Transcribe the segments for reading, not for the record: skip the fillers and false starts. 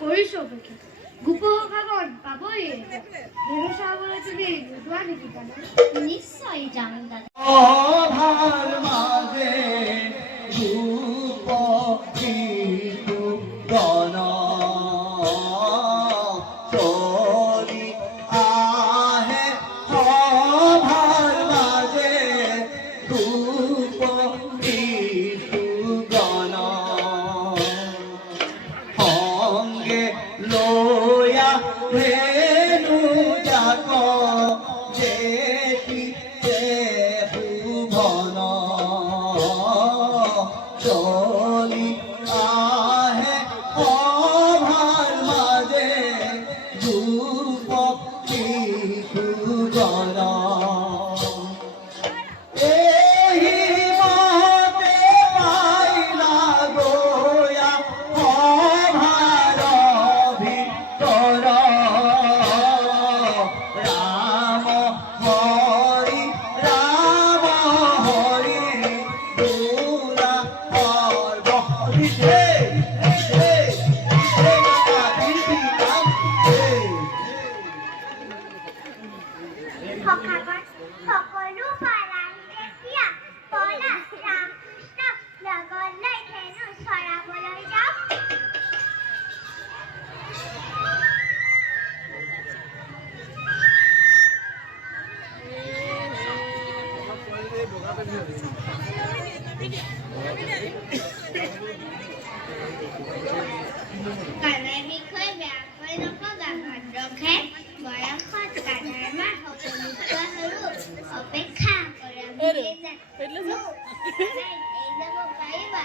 কৰিছো অপেক্ষা গোপসভাগত পাবই ধেনু চাবলৈ তুমি যোৱা নেকি কানে নিশ্চয় যাম দাদা অভাৰ মাজে ৰূপহীটো গণ চলি আহে অভাৰ মাজে ৰূপহীটো গণ সংগে লয়া ধেনু যাক চলি আহে অভাৰ মাজে ৰূপহীটো গণ এহি মতে পাইলা গয়া অভাৰ ভিতৰ ৰাম হৰি ৰাম হৰি দুৰা সকলো পালাহি এতিয়া বলা ৰামকৃষ্ণক লগত লৈ ধেনু চৰাবলৈ যাওঁ কানাইৰ বিষয়ে বেয়াকৈ নকবা ভদ্ৰখে বয়সত কানাইৰ মাৰ সকলোতকৈ সৰু অপেক্ষা কৰা বুলিয়ে জানো কানাই এই যাব পাৰিবা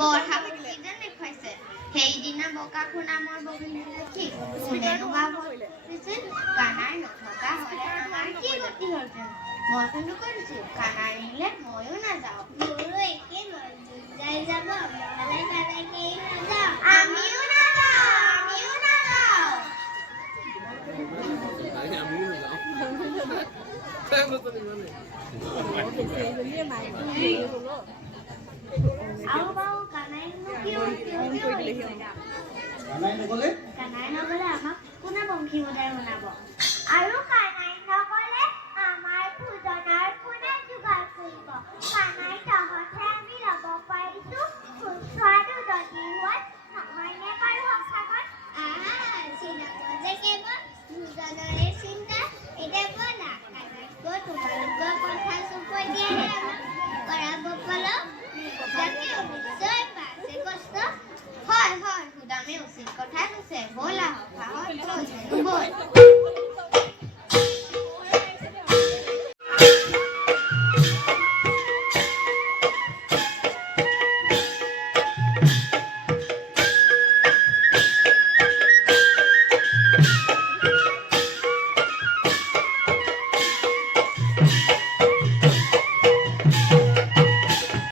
বৰহাপতিজন দেখুৱাইছে সেইদিনা বকাসু নামৰ বগলী দেখি কোনেনো বা ভাবিছিল কানাই নথকা হ'লে আমাৰ কি গতি হ'লহেঁতেন মই কিন্তু কৰিছো কানাই নিলে ময়ো নাযাওঁ মোৰো একে মন যাই যাব নহ'লে কানাইকে নাযাওঁ আমিও নাযাওঁ আৰু বাৰু কানাইনো কানাই নগ'লে আমাক কোনে বংশী বজাই শুনাব আৰু কানাই নগ'লে আমাৰ ভোজনৰ কোনে যোগাৰ কৰিব কানাই তহঁতহে আমি ল'ব পাৰিছো সোৱাদো যদি হোৱাত নহয়নে বাৰু সঁচাকৈ চিনাব যে কেৱল ভোজনৰে চিন্তা এতিয়া ব'লা কানাইক গৈ তোমালোকৰ কথা চুকৈ দিয়াহে আমাক কৰাব পালক যাকেও নিশ্চয় পাইছে কষ্ট হয় সুদামে উচিত কথা কৈছে ব'লা সাহস ব'ল